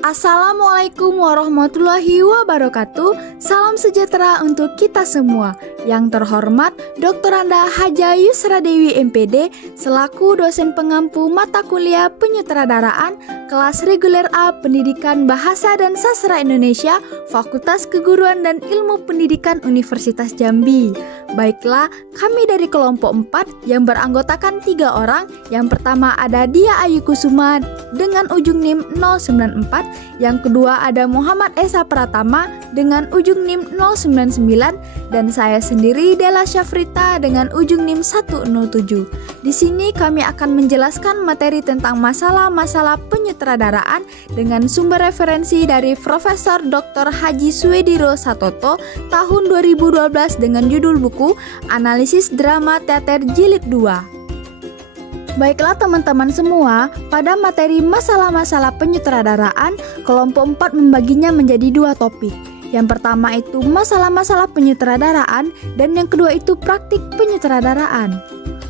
Assalamualaikum warahmatullahi wabarakatuh. Salam sejahtera untuk kita semua. Yang terhormat Dr. Anda Haja Yusra Dewi MPD selaku dosen pengampu mata kuliah penyutradaraan kelas reguler A Pendidikan Bahasa dan Sastra Indonesia Fakultas Keguruan dan Ilmu Pendidikan Universitas Jambi. Baiklah, kami dari kelompok 4 yang beranggotakan 3 orang. Yang pertama ada Dia Ayu Kusuma dengan ujung NIM 094. Yang kedua ada Muhammad Esa Pratama dengan ujung NIM 099 dan saya sendiri Della Syafrita dengan ujung NIM 107. Di sini kami akan menjelaskan materi tentang masalah-masalah penyutradaraan dengan sumber referensi dari Profesor Dr. Haji Swediro Satoto tahun 2012 dengan judul buku Analisis Drama Teater Jilid 2. Baiklah teman-teman semua, pada materi masalah-masalah penyutradaraan, kelompok 4 membaginya menjadi 2 topik. Yang pertama itu masalah-masalah penyutradaraan dan yang kedua itu praktik penyutradaraan.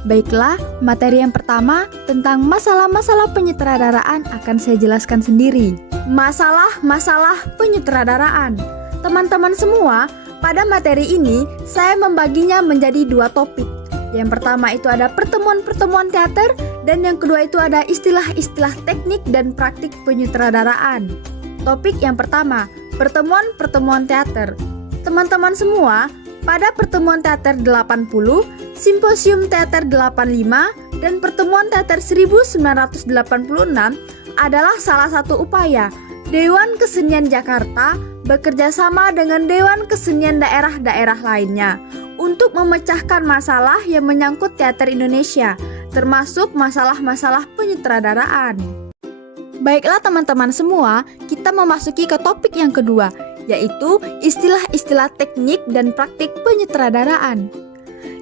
Baiklah, materi yang pertama tentang masalah-masalah penyutradaraan akan saya jelaskan sendiri. Masalah-masalah penyutradaraan. Teman-teman semua, pada materi ini saya membaginya menjadi 2 topik. Yang pertama itu ada pertemuan-pertemuan teater dan yang kedua itu ada istilah-istilah teknik dan praktik penyutradaraan. Topik yang pertama, pertemuan-pertemuan teater. Teman-teman semua, pada pertemuan teater 80, simposium teater 85, dan pertemuan teater 1986 adalah salah satu upaya Dewan Kesenian Jakarta bekerja sama dengan Dewan Kesenian daerah-daerah lainnya untuk memecahkan masalah yang menyangkut teater Indonesia, termasuk masalah-masalah penyutradaraan. Baiklah teman-teman semua, kita memasuki ke topik yang kedua, yaitu istilah-istilah teknik dan praktik penyutradaraan.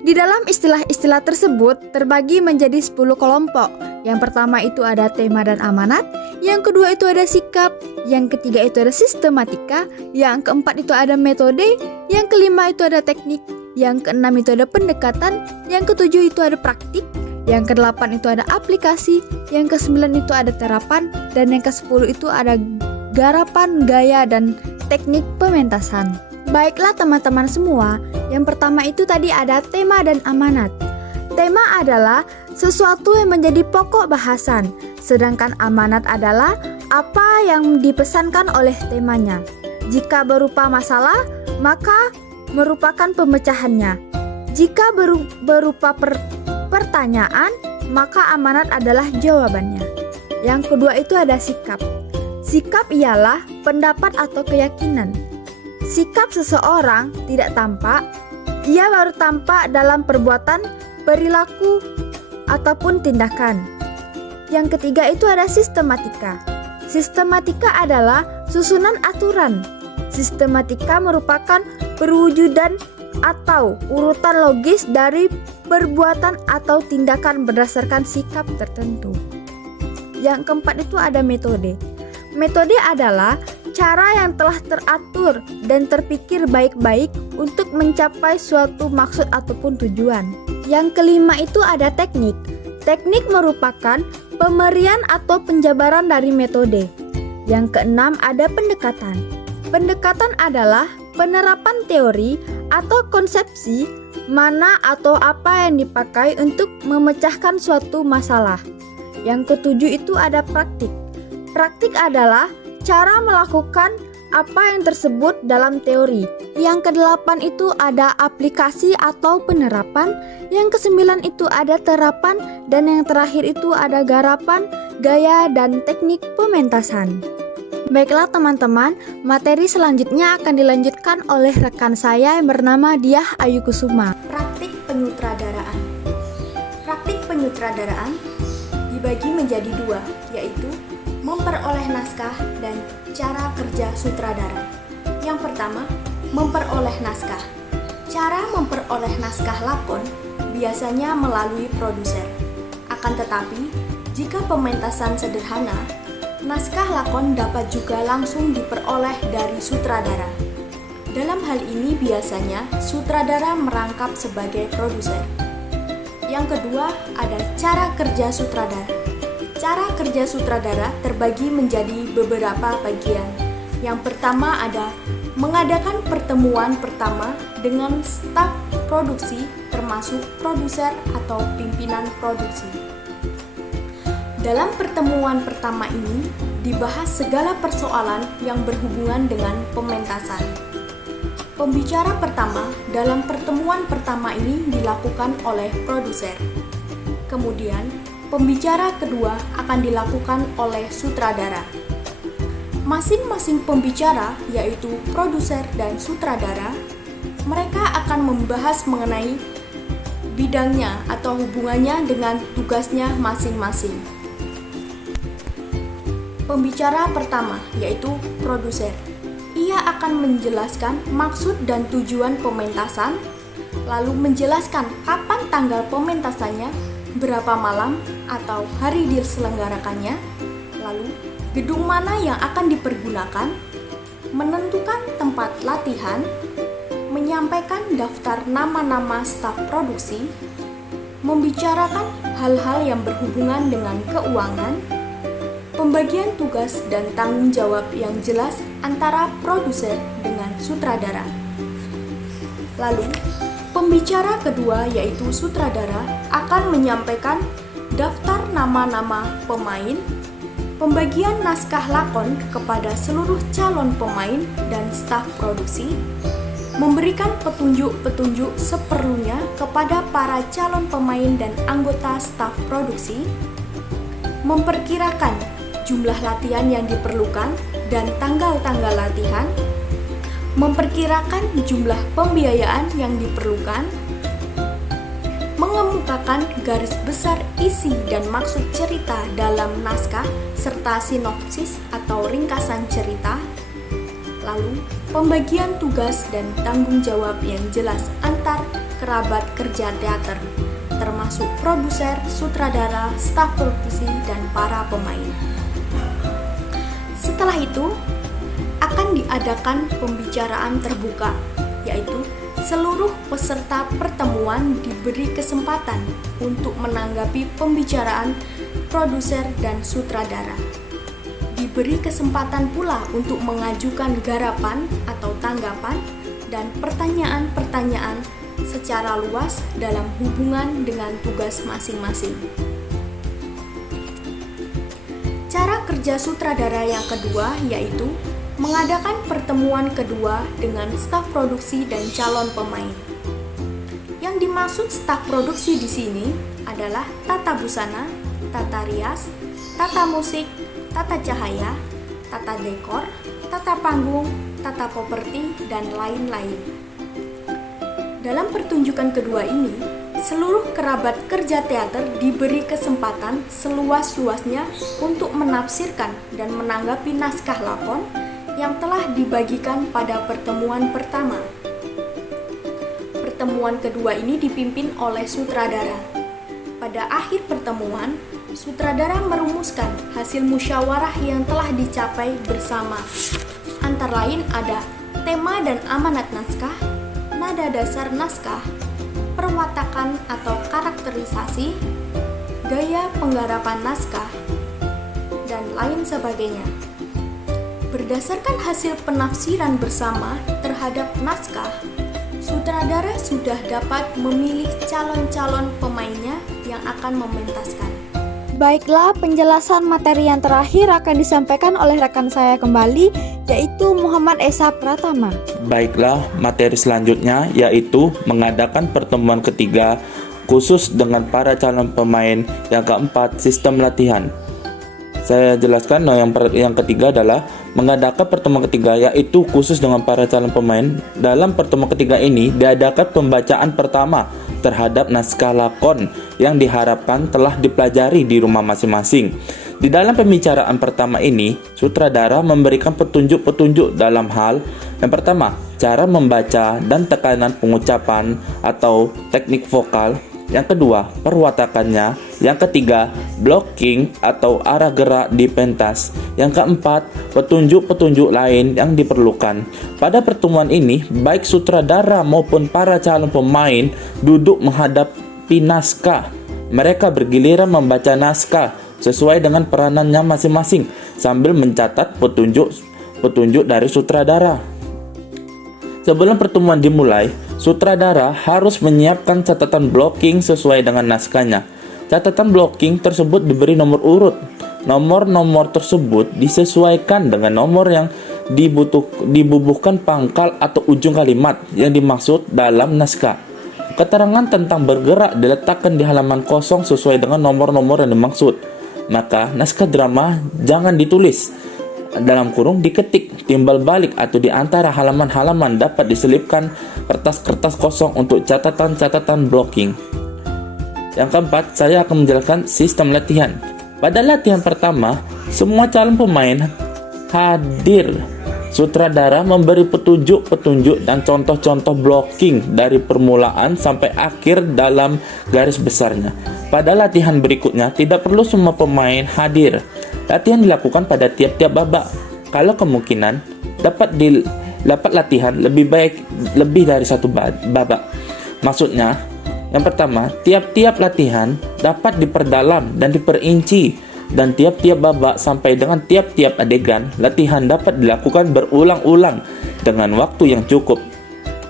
Di dalam istilah-istilah tersebut terbagi menjadi 10 kelompok. Yang pertama itu ada tema dan amanat, yang kedua itu ada sikap, yang ketiga itu ada sistematika, yang keempat itu ada metode, yang kelima itu ada teknik, yang keenam itu ada pendekatan, yang ketujuh itu ada praktik, yang kedelapan itu ada aplikasi, yang kesembilan itu ada terapan, dan yang kesepuluh itu ada garapan, gaya, dan teknik pementasan. Baiklah teman-teman semua, yang pertama itu tadi ada tema dan amanat. Tema adalah sesuatu yang menjadi pokok bahasan, sedangkan amanat adalah apa yang dipesankan oleh temanya. Jika berupa masalah, maka merupakan pemecahannya. Jika berupa pertanyaan, maka amanat adalah jawabannya. Yang kedua itu ada sikap. Sikap ialah pendapat atau keyakinan. Sikap seseorang tidak tampak, ia baru tampak dalam perbuatan, perilaku, ataupun tindakan. Yang ketiga itu ada sistematika. Sistematika adalah susunan aturan. Sistematika merupakan perwujudan atau urutan logis dari perbuatan atau tindakan berdasarkan sikap tertentu. Yang keempat itu ada metode. Metode adalah cara yang telah teratur dan terpikir baik-baik untuk mencapai suatu maksud ataupun tujuan. Yang kelima itu ada teknik. Teknik merupakan pemberian atau penjabaran dari metode. Yang keenam ada pendekatan. Pendekatan adalah penerapan teori atau konsepsi mana atau apa yang dipakai untuk memecahkan suatu masalah. Yang ketujuh itu ada praktik. Praktik adalah cara melakukan apa yang tersebut dalam teori. Yang kedelapan itu ada aplikasi atau penerapan. Yang kesembilan itu ada terapan. Dan yang terakhir itu ada garapan, gaya, dan teknik pementasan. Baiklah teman-teman, materi selanjutnya akan dilanjutkan oleh rekan saya yang bernama Diah Ayu Kusuma. Praktik penyutradaraan. Praktik penyutradaraan dibagi menjadi 2, yaitu memperoleh naskah dan cara kerja sutradara. Yang pertama, memperoleh naskah. Cara memperoleh naskah lakon biasanya melalui produser. Akan tetapi, jika pementasan sederhana, naskah lakon dapat juga langsung diperoleh dari sutradara. Dalam hal ini biasanya sutradara merangkap sebagai produser. Yang kedua ada cara kerja sutradara. Cara kerja sutradara terbagi menjadi beberapa bagian. Yang pertama ada mengadakan pertemuan pertama dengan staf produksi termasuk produser atau pimpinan produksi. Dalam pertemuan pertama ini dibahas segala persoalan yang berhubungan dengan pementasan. Pembicara pertama dalam pertemuan pertama ini dilakukan oleh produser. Kemudian, pembicara kedua akan dilakukan oleh sutradara. Masing-masing pembicara, yaitu produser dan sutradara, mereka akan membahas mengenai bidangnya atau hubungannya dengan tugasnya masing-masing. Pembicara pertama, yaitu produser. Ia akan menjelaskan maksud dan tujuan pementasan, lalu menjelaskan kapan tanggal pementasannya, berapa malam atau hari diselenggarakannya, lalu gedung mana yang akan dipergunakan, menentukan tempat latihan, menyampaikan daftar nama-nama staf produksi, membicarakan hal-hal yang berhubungan dengan keuangan, pembagian tugas dan tanggung jawab yang jelas antara produser dengan sutradara. Lalu, pembicara kedua yaitu sutradara akan menyampaikan daftar nama-nama pemain, pembagian naskah lakon kepada seluruh calon pemain dan staf produksi, memberikan petunjuk-petunjuk seperlunya kepada para calon pemain dan anggota staf produksi, memperkirakan jumlah latihan yang diperlukan dan tanggal-tanggal latihan, memperkirakan jumlah pembiayaan yang diperlukan, mengemukakan garis besar isi dan maksud cerita dalam naskah serta sinopsis atau ringkasan cerita, lalu pembagian tugas dan tanggung jawab yang jelas antar kerabat kerja teater, termasuk produser, sutradara, staf produksi, dan para pemain. Setelah itu, akan diadakan pembicaraan terbuka, yaitu seluruh peserta pertemuan diberi kesempatan untuk menanggapi pembicaraan produser dan sutradara. Diberi kesempatan pula untuk mengajukan garapan atau tanggapan dan pertanyaan-pertanyaan secara luas dalam hubungan dengan tugas masing-masing. Cara kerja sutradara yang kedua yaitu mengadakan pertemuan kedua dengan staf produksi dan calon pemain. Yang dimaksud staf produksi di sini adalah tata busana, tata rias, tata musik, tata cahaya, tata dekor, tata panggung, tata properti, dan lain-lain. Dalam pertunjukan kedua ini, seluruh kerabat kerja teater diberi kesempatan seluas-luasnya untuk menafsirkan dan menanggapi naskah lakon yang telah dibagikan pada pertemuan pertama. Pertemuan kedua ini dipimpin oleh sutradara. Pada akhir pertemuan, sutradara merumuskan hasil musyawarah yang telah dicapai bersama. Antara lain ada tema dan amanat naskah, nada dasar naskah, perwatakan atau karakterisasi, gaya penggarapan naskah, dan lain sebagainya. Berdasarkan hasil penafsiran bersama terhadap naskah, sutradara sudah dapat memilih calon-calon pemainnya yang akan mementaskan. Baiklah, penjelasan materi yang terakhir akan disampaikan oleh rekan saya kembali, yaitu Muhammad Esa Pratama. Baiklah, materi selanjutnya yaitu mengadakan pertemuan ketiga khusus dengan para calon pemain. Yang keempat, sistem latihan. Saya jelaskan, yang ketiga adalah mengadakan pertemuan ketiga yaitu khusus dengan para calon pemain. Dalam pertemuan ketiga ini diadakan pembacaan pertama terhadap naskah lakon yang diharapkan telah dipelajari di rumah masing-masing. Di dalam pembicaraan pertama ini, sutradara memberikan petunjuk-petunjuk dalam hal yang pertama, cara membaca dan tekanan pengucapan atau teknik vokal. Yang kedua, perwatakannya. Yang ketiga, blocking atau arah gerak di pentas. Yang keempat, petunjuk-petunjuk lain yang diperlukan. Pada pertemuan ini, baik sutradara maupun para calon pemain duduk menghadapi naskah. Mereka bergiliran membaca naskah sesuai dengan peranannya masing-masing sambil mencatat petunjuk dari sutradara. Sebelum pertemuan dimulai, sutradara harus menyiapkan catatan blocking sesuai dengan naskahnya. Catatan blocking tersebut diberi nomor urut. Nomor-nomor tersebut disesuaikan dengan nomor yang dibubuhkan pangkal atau ujung kalimat yang dimaksud dalam naskah. Keterangan tentang bergerak diletakkan di halaman kosong sesuai dengan nomor-nomor yang dimaksud. Maka naskah drama jangan ditulis, dalam kurung diketik, timbal balik atau di antara halaman-halaman dapat diselipkan kertas-kertas kosong untuk catatan-catatan blocking. Yang keempat, saya akan menjelaskan sistem latihan. Pada latihan pertama, semua calon pemain hadir. Sutradara memberi petunjuk dan contoh-contoh blocking dari permulaan sampai akhir dalam garis besarnya. Pada latihan berikutnya, tidak perlu semua pemain hadir. Latihan dilakukan pada tiap-tiap babak. Kalau kemungkinan, dapat latihan lebih dari satu babak. Maksudnya, yang pertama, tiap-tiap latihan dapat diperdalam dan diperinci, dan tiap-tiap babak sampai dengan tiap-tiap adegan latihan dapat dilakukan berulang-ulang dengan waktu yang cukup.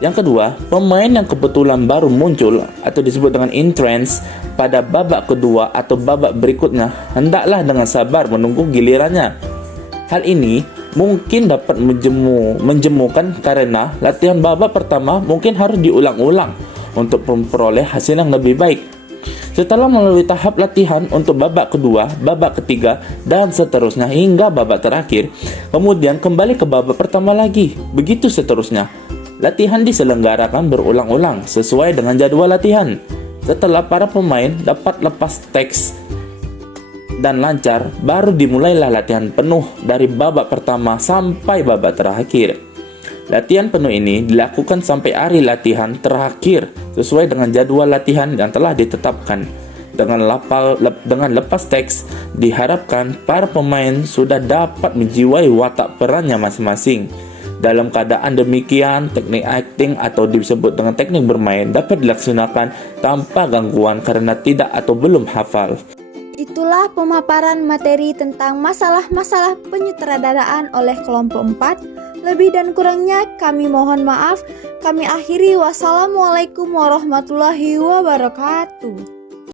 Yang kedua, pemain yang kebetulan baru muncul atau disebut dengan entrance pada babak kedua atau babak berikutnya hendaklah dengan sabar menunggu gilirannya. Hal ini mungkin dapat menjemukan karena latihan babak pertama mungkin harus diulang-ulang untuk memperoleh hasil yang lebih baik. Setelah melalui tahap latihan untuk babak kedua, babak ketiga, dan seterusnya hingga babak terakhir, kemudian kembali ke babak pertama lagi. Begitu seterusnya. Latihan diselenggarakan berulang-ulang sesuai dengan jadwal latihan. Setelah para pemain dapat lepas teks dan lancar, baru dimulailah latihan penuh dari babak pertama sampai babak terakhir. Latihan penuh ini dilakukan sampai hari latihan terakhir sesuai dengan jadwal latihan yang telah ditetapkan. Dengan lepas teks, diharapkan para pemain sudah dapat menjiwai watak perannya masing-masing. Dalam keadaan demikian, teknik acting atau disebut dengan teknik bermain dapat dilaksanakan tanpa gangguan karena tidak atau belum hafal. Itulah pemaparan materi tentang masalah-masalah penyutradaraan oleh kelompok 4. Lebih dan kurangnya kami mohon maaf. Kami akhiri. Wassalamualaikum warahmatullahi wabarakatuh.